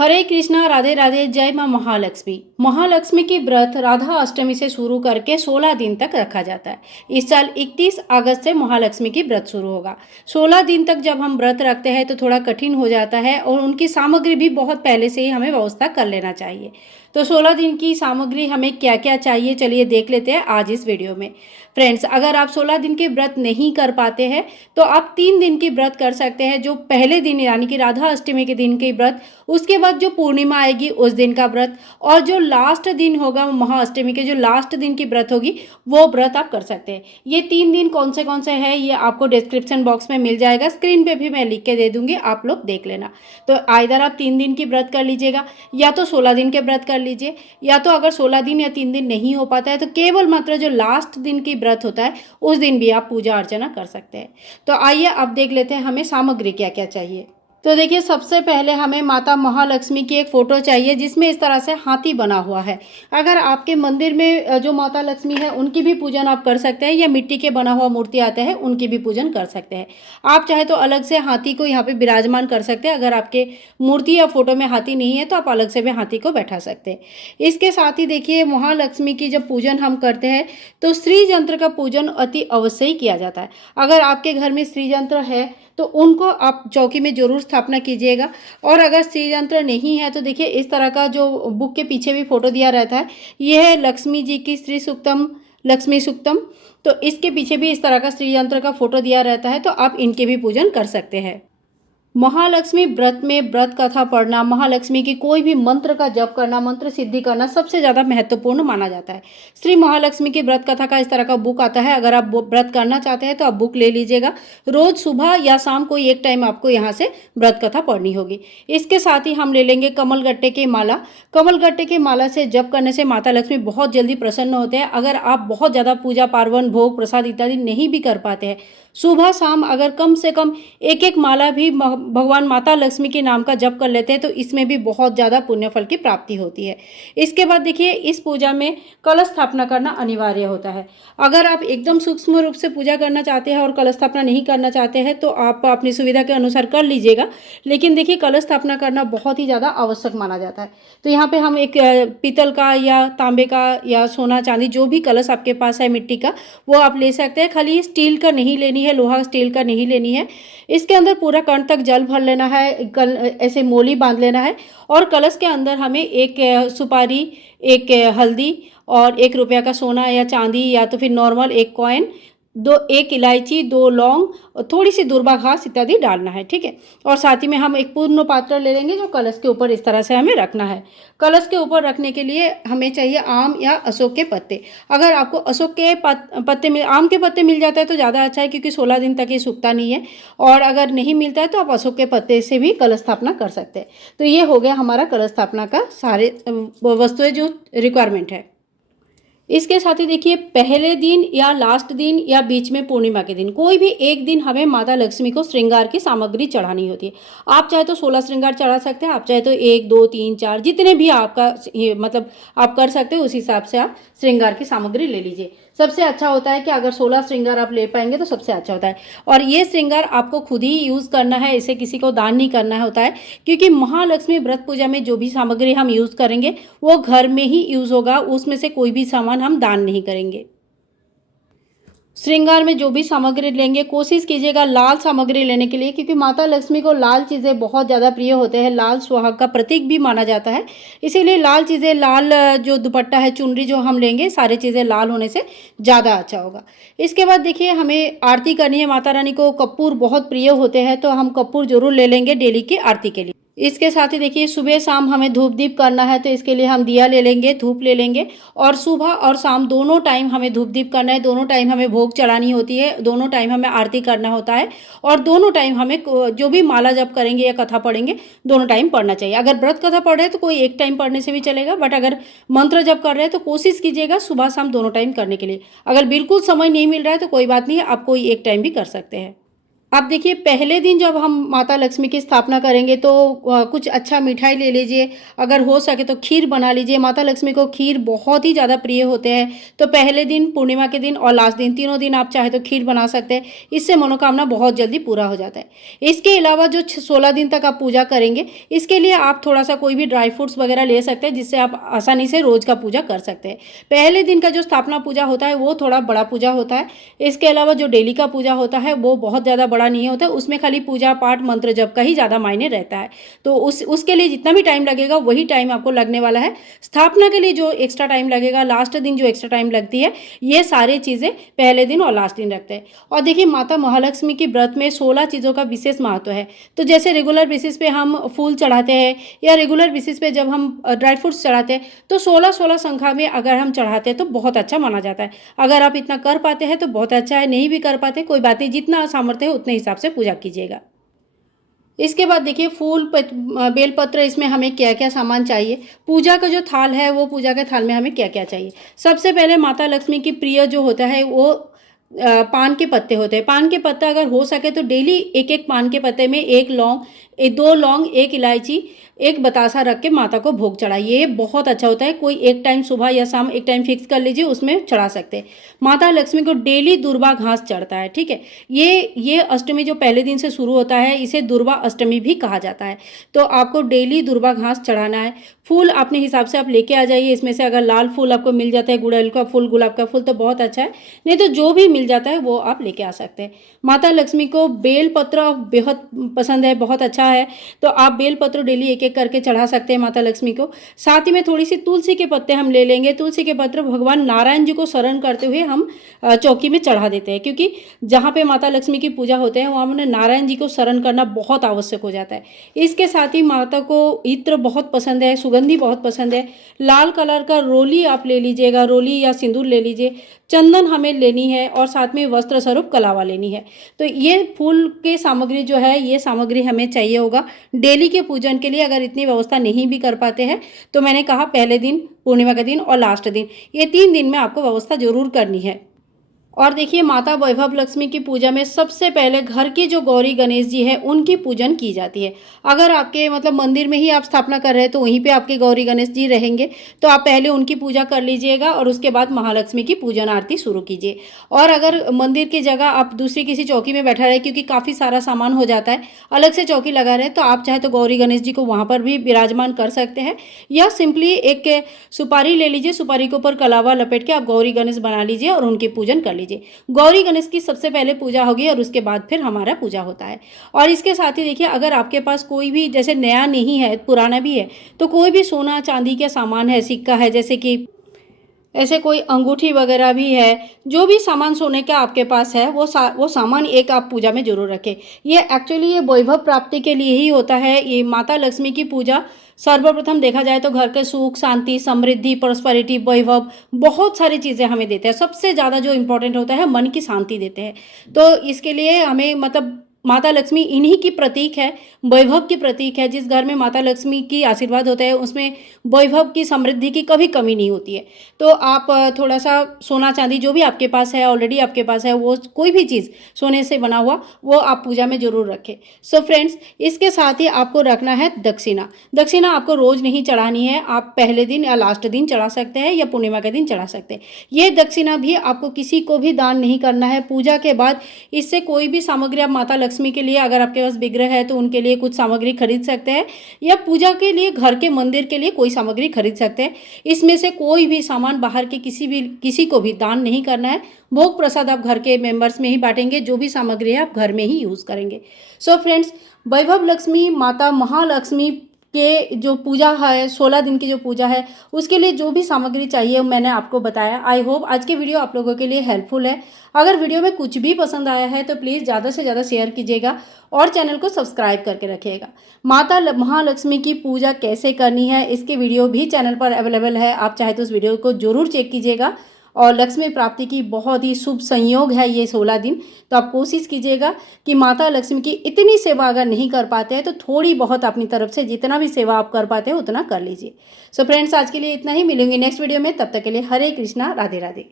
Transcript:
हरे कृष्णा, राधे राधे, जय माँ महालक्ष्मी। महालक्ष्मी की व्रत राधा अष्टमी से शुरू करके 16 दिन तक रखा जाता है। इस साल 31 अगस्त से महालक्ष्मी की व्रत शुरू होगा। 16 दिन तक जब हम व्रत रखते हैं तो थोड़ा कठिन हो जाता है और उनकी सामग्री भी बहुत पहले से ही हमें व्यवस्था कर लेना चाहिए। तो 16 दिन की सामग्री हमें क्या क्या चाहिए, चलिए देख लेते हैं आज इस वीडियो में। फ्रेंड्स, अगर आप 16 दिन के व्रत नहीं कर पाते हैं तो आप 3 दिन की व्रत कर सकते हैं। जो पहले दिन यानी कि राधा अष्टमी के दिन की व्रत, उसके बाद जो पूर्णिमा आएगी उस दिन का व्रत, और जो लास्ट दिन होगा महाअष्टमी के जो लास्ट दिन की व्रत होगी वो व्रत आप कर सकते हैं। ये 3 दिन कौन से हैं ये आपको डिस्क्रिप्शन बॉक्स में मिल जाएगा, स्क्रीन पे भी मैं लिख के दे दूंगी, आप लोग देख लेना। तो आइदर आप 3 दिन की व्रत कर लीजिएगा या तो 16 दिन के व्रत कर लीजिए, या तो अगर 16 दिन या 3 दिन नहीं हो पाता है तो केवल मात्र जो लास्ट दिन की व्रत होता है उस दिन भी आप पूजा अर्चना कर सकते हैं। तो आइए अब देख लेते हैं हमें सामग्री क्या क्या चाहिए। तो देखिए, सबसे पहले हमें माता महालक्ष्मी की एक फ़ोटो चाहिए जिसमें इस तरह से हाथी बना हुआ है। अगर आपके मंदिर में जो माता लक्ष्मी है उनकी भी पूजन आप कर सकते हैं, या मिट्टी के बना हुआ मूर्ति आते हैं उनकी भी पूजन कर सकते हैं। आप चाहे तो अलग से हाथी को यहाँ पे विराजमान कर सकते हैं। अगर आपके मूर्ति या फोटो में हाथी नहीं है तो आप अलग से भी हाथी को बैठा सकते हैं। इसके साथ ही देखिए, महालक्ष्मी की जब पूजन हम करते हैं तो श्री यंत्र का पूजन अति अवश्य ही किया जाता है। अगर आपके घर में श्री यंत्र है तो उनको आप चौकी में जरूर स्थापना कीजिएगा। और अगर श्री यंत्र नहीं है तो देखिए, इस तरह का जो बुक के पीछे भी फोटो दिया रहता है, यह है लक्ष्मी जी की श्री सूक्तम, लक्ष्मी सूक्तम। तो इसके पीछे भी इस तरह का श्री यंत्र का फोटो दिया रहता है, तो आप इनके भी पूजन कर सकते हैं। महालक्ष्मी व्रत में व्रत कथा पढ़ना, महालक्ष्मी की कोई भी मंत्र का जप करना, मंत्र सिद्धि करना सबसे ज़्यादा महत्वपूर्ण माना जाता है। श्री महालक्ष्मी की व्रत कथा का इस तरह का बुक आता है। अगर आप व्रत करना चाहते हैं तो आप बुक ले लीजिएगा। रोज सुबह या शाम को एक टाइम आपको यहाँ से व्रत कथा पढ़नी होगी। इसके साथ ही हम ले लेंगे कमलगट्टे की माला। कमलगट्टे की माला से जप करने से माता लक्ष्मी बहुत जल्दी प्रसन्न होते हैं। अगर आप बहुत ज़्यादा पूजा पार्वन भोग प्रसाद इत्यादि नहीं भी कर पाते हैं, सुबह शाम अगर कम से कम एक एक माला भी भगवान माता लक्ष्मी के नाम का जप कर लेते हैं तो इसमें भी बहुत ज़्यादा पुण्य फल की प्राप्ति होती है। इसके बाद देखिए, इस पूजा में कलश स्थापना करना अनिवार्य होता है। अगर आप एकदम सूक्ष्म रूप से पूजा करना चाहते हैं और कलश स्थापना नहीं करना चाहते हैं तो आप अपनी सुविधा के अनुसार कर लीजिएगा, लेकिन देखिए कलश स्थापना करना बहुत ही ज़्यादा आवश्यक माना जाता है। तो यहाँ पे हम एक पीतल का या तांबे का या सोना चांदी जो भी कलश आपके पास है मिट्टी का, वो आप ले सकते हैं। खाली स्टील का नहीं लेनी है, लोहा स्टील का नहीं लेनी है। इसके अंदर पूरा कण तक जल भर लेना है, ऐसे मोली बांध लेना है। और कलश के अंदर हमें एक सुपारी, एक हल्दी और 1 रुपया का सोना या चांदी या तो फिर नॉर्मल एक कॉइन, एक इलायची, 2 लौंग और थोड़ी सी दूर्वा घास इत्यादि डालना है, ठीक है। और साथ ही में हम एक पूर्ण पात्र ले लेंगे जो कलश के ऊपर इस तरह से हमें रखना है। कलश के ऊपर रखने के लिए हमें चाहिए आम या अशोक के पत्ते। अगर आपको अशोक के पत्ते में आम के पत्ते मिल जाता है तो ज़्यादा अच्छा है, क्योंकि 16 दिन तक ये सूखता नहीं है। और अगर नहीं मिलता है तो आप अशोक के पत्ते से भी कलश स्थापना कर सकते हैं। तो ये हो गया हमारा कलश स्थापना का सारे वस्तुएं जो रिक्वायरमेंट है। इसके साथ ही देखिए, पहले दिन या लास्ट दिन या बीच में पूर्णिमा के दिन कोई भी एक दिन हमें माता लक्ष्मी को श्रृंगार की सामग्री चढ़ानी होती है। आप चाहे तो 16 श्रृंगार चढ़ा सकते हैं, आप चाहे तो 1 2 3 4 जितने भी आपका मतलब आप कर सकते हो उस हिसाब से आप श्रृंगार की सामग्री ले लीजिए। सबसे अच्छा होता है कि अगर 16 श्रृंगार आप ले पाएंगे तो सबसे अच्छा होता है। और ये श्रृंगार आपको खुद ही यूज़ करना है, इसे किसी को दान नहीं करना होता है, क्योंकि महालक्ष्मी व्रत पूजा में जो भी सामग्री हम यूज़ करेंगे वो घर में ही यूज़ होगा, उसमें से कोई भी सामान हम दान नहीं करेंगे। श्रृंगार में जो भी सामग्री लेंगे कोशिश कीजिएगा लाल सामग्री लेने के लिए, क्योंकि माता लक्ष्मी को लाल चीज़ें बहुत ज़्यादा प्रिय होते हैं। लाल सुहाग का प्रतीक भी माना जाता है, इसीलिए लाल चीज़ें, लाल जो दुपट्टा है, चुनरी जो हम लेंगे, सारी चीज़ें लाल होने से ज़्यादा अच्छा होगा। इसके बाद देखिए, हमें आरती करनी है। माता रानी को कपूर बहुत प्रिय होते हैं, तो हम कपूर जरूर ले लेंगे डेली की आरती के लिए। इसके साथ ही देखिए, सुबह शाम हमें धूप दीप करना है, तो इसके लिए हम दिया ले लेंगे, धूप ले लेंगे। और सुबह और शाम दोनों टाइम हमें धूप दीप करना है, दोनों टाइम हमें भोग चढ़ानी होती है, दोनों टाइम हमें आरती करना होता है। और दोनों टाइम हमें जो भी माला जप करेंगे या कथा पढ़ेंगे दोनों टाइम पढ़ना चाहिए। अगर व्रत कथा पढ़ रहे हैं तो कोई एक टाइम पढ़ने से भी चलेगा, बट अगर मंत्र जप कर रहे हैं तो कोशिश कीजिएगा सुबह शाम दोनों टाइम करने के लिए। अगर बिल्कुल समय नहीं मिल रहा है तो कोई बात नहीं है, आप कोई एक टाइम भी कर सकते हैं। आप देखिए पहले दिन जब हम माता लक्ष्मी की स्थापना करेंगे तो कुछ अच्छा मिठाई ले लीजिए, अगर हो सके तो खीर बना लीजिए। माता लक्ष्मी को खीर बहुत ही ज़्यादा प्रिय होते हैं, तो पहले दिन, पूर्णिमा के दिन और लास्ट दिन, तीनों दिन आप चाहे तो खीर बना सकते हैं। इससे मनोकामना बहुत जल्दी पूरा हो जाता है। इसके अलावा जो 16 दिन तक आप पूजा करेंगे, इसके लिए आप थोड़ा-सा कोई भी ड्राई फ्रूट्स वगैरह ले सकते हैं, जिससे आप आसानी से रोज़ का पूजा कर सकते हैं। पहले दिन का जो स्थापना पूजा होता है, वो थोड़ा बड़ा पूजा होता है। इसके अलावा जो डेली का पूजा होता है, वो बहुत ज़्यादा बड़ा नहीं होता है, उसमें खाली पूजा पाठ मंत्र जप का ही ज़्यादा मायने रहता है। तो उसके लिए जितना भी टाइम लगेगा वही टाइम आपको लगने वाला है। स्थापना के लिए जो एक्स्ट्रा टाइम लगेगा, लास्ट दिन जो एक्स्ट्रा टाइम लगती है, ये सारी चीज़ें पहले दिन और लास्ट दिन रखते हैं। और देखिए माता महालक्ष्मी की व्रत में 16 चीज़ों का विशेष महत्व है। तो जैसे रेगुलर बेसिस पे हम फूल चढ़ाते हैं या रेगुलर बेसिस पे जब हम ड्राई फ्रूट्स चढ़ाते हैं, तो 16-16 संख्या में अगर हम चढ़ाते हैं तो बहुत अच्छा माना जाता है। अगर आप इतना कर पाते हैं तो बहुत अच्छा है, नहीं भी कर पाते कोई बात नहीं, जितना सामर्थ्य है उतने हिसाब से पूजा कीजिएगा। इसके बाद देखिए बेलपत्र, इसमें हमें क्या-क्या सामान चाहिए। पूजा का जो थाल है, वो पूजा के थाल में हमें क्या-क्या चाहिए। सबसे पहले माता लक्ष्मी की प्रिय जो होता है वो पान के पत्ते होते हैं। पान के पत्ता अगर हो सके तो डेली एक-एक पान के पत्ते में 1 लौंग, 2 लौंग, 1 इलायची, 1 बतासा रख के माता को भोग चढ़ाइए। ये बहुत अच्छा होता है। कोई एक टाइम सुबह या शाम एक टाइम फिक्स कर लीजिए, उसमें चढ़ा सकते हैं। माता लक्ष्मी को डेली दुर्वा घास चढ़ता है, ठीक है? ये अष्टमी जो पहले दिन से शुरू होता है, इसे दुर्वा अष्टमी भी कहा जाता है। तो आपको डेली दुर्वा घास चढ़ाना है। फूल अपने हिसाब से आप लेके आ जाइए। इसमें से अगर लाल फूल आपको मिल जाता है, गुड़हल का फूल, गुलाब का फूल, तो बहुत अच्छा है। नहीं तो जो भी मिल जाता है वो आप लेके आ सकते हैं। माता लक्ष्मी को बेलपत्र बेहद पसंद है, बहुत अच्छा है। तो आप बेलपत्र डेली एक-एक करके चढ़ा सकते हैं माता लक्ष्मी को। साथ ही में थोड़ी-सी तुलसी के पत्ते हम ले लेंगे। तुलसी के पत्र भगवान नारायण जी को शरण करते हुए हम चौकी में चढ़ा देते हैं, क्योंकि जहाँ पे माता लक्ष्मी की पूजा होते हैं वहाँ में नारायण जी को शरण करना बहुत आवश्यक हो जाता है। इसके साथ ही माता को इत्र बहुत पसंद है, सुगंधी बहुत पसंद है। लाल कलर का रोली आप ले लीजिएगा, रोली या सिंदूर ले लीजिए। चंदन हमें लेनी है और साथ में वस्त्र स्वरूप कलावा लेनी है। तो ये फूल की सामग्री जो है, ये सामग्री हमें चाहिए होगा डेली के पूजन के लिए। अगर इतनी व्यवस्था नहीं भी कर पाते हैं तो मैंने कहा पहले दिन, पूर्णिमा के दिन और लास्ट दिन, ये 3 दिन में आपको व्यवस्था ज़रूर करनी है। और देखिए माता वैभव लक्ष्मी की पूजा में सबसे पहले घर की जो गौरी गणेश जी है उनकी पूजन की जाती है। अगर आपके मतलब मंदिर में ही आप स्थापना कर रहे हैं तो वहीं पे आपके गौरी गणेश जी रहेंगे, तो आप पहले उनकी पूजा कर लीजिएगा और उसके बाद महालक्ष्मी की पूजन आरती शुरू कीजिए। और अगर मंदिर की जगह आप दूसरी किसी चौकी में बैठा रहे, क्योंकि काफ़ी सारा सामान हो जाता है, अलग से चौकी लगा रहे हैं, तो आप चाहे तो गौरी गणेश जी को वहाँ पर भी विराजमान कर सकते हैं, या सिंपली एक सुपारी ले लीजिए, सुपारी के ऊपर कलावा लपेट के आप गौरी गणेश बना लीजिए और उनकी पूजन कर लीजिए। गौरी गणेश की सबसे पहले पूजा होगी और उसके बाद फिर हमारा पूजा होता है। और इसके साथ ही देखिए अगर आपके पास कोई भी जैसे नया नहीं है, पुराना भी है, तो कोई भी सोना चांदी का सामान है, सिक्का है, जैसे कि ऐसे कोई अंगूठी वगैरह भी है, जो भी सामान सोने का आपके पास है वो सामान एक आप पूजा में जरूर रखें। ये एक्चुअली ये वैभव प्राप्ति के लिए ही होता है। ये माता लक्ष्मी की पूजा सर्वप्रथम देखा जाए तो घर के सुख, शांति, समृद्धि, प्रॉस्पेरिटी, वैभव, बहुत सारी चीज़ें हमें देते हैं। सबसे ज़्यादा जो इम्पोर्टेंट होता है, मन की शांति देते हैं। तो इसके लिए हमें मतलब माता लक्ष्मी इन्हीं की प्रतीक है, वैभव की प्रतीक है। जिस घर में माता लक्ष्मी की आशीर्वाद होता है उसमें वैभव की, समृद्धि की कभी कमी नहीं होती है। तो आप थोड़ा सा सोना चांदी जो भी आपके पास है, ऑलरेडी आपके पास है, वो कोई भी चीज़ सोने से बना हुआ वो आप पूजा में जरूर रखें। सो फ्रेंड्स, इसके साथ ही आपको रखना है दक्षिणा। दक्षिणा आपको रोज़ नहीं चढ़ानी है, आप पहले दिन या लास्ट दिन चढ़ा सकते हैं या पूर्णिमा के दिन चढ़ा सकते हैं। ये दक्षिणा भी आपको किसी को भी दान नहीं करना है। पूजा के बाद इससे कोई भी सामग्री आप माता लक्ष्मी के लिए, अगर आपके पास विग्रह है तो उनके लिए कुछ सामग्री खरीद सकते हैं, या पूजा के लिए घर के मंदिर के लिए कोई सामग्री खरीद सकते हैं। इसमें से कोई भी सामान बाहर के किसी को भी दान नहीं करना है। भोग प्रसाद आप घर के मेंबर्स में ही बांटेंगे, जो भी सामग्री है आप घर में ही यूज़ करेंगे। सो फ्रेंड्स, वैभव लक्ष्मी माता महालक्ष्मी के जो पूजा है, 16 दिन की जो पूजा है, उसके लिए जो भी सामग्री चाहिए मैंने आपको बताया। आई होप आज के वीडियो आप लोगों के लिए हेल्पफुल है। अगर वीडियो में कुछ भी पसंद आया है तो प्लीज़ ज़्यादा से ज़्यादा शेयर कीजिएगा और चैनल को सब्सक्राइब करके रखिएगा। माता महालक्ष्मी की पूजा कैसे करनी है, इसके वीडियो भी चैनल पर अवेलेबल है, आप चाहे तो उस वीडियो को ज़रूर चेक कीजिएगा। और लक्ष्मी प्राप्ति की बहुत ही शुभ संयोग है ये 16 दिन, तो आप कोशिश कीजिएगा कि माता लक्ष्मी की इतनी सेवा अगर नहीं कर पाते हैं तो थोड़ी बहुत अपनी तरफ से जितना भी सेवा आप कर पाते हैं उतना कर लीजिए। सो फ्रेंड्स, आज के लिए इतना ही। मिलेंगे नेक्स्ट वीडियो में, तब तक के लिए हरे कृष्णा, राधे राधे।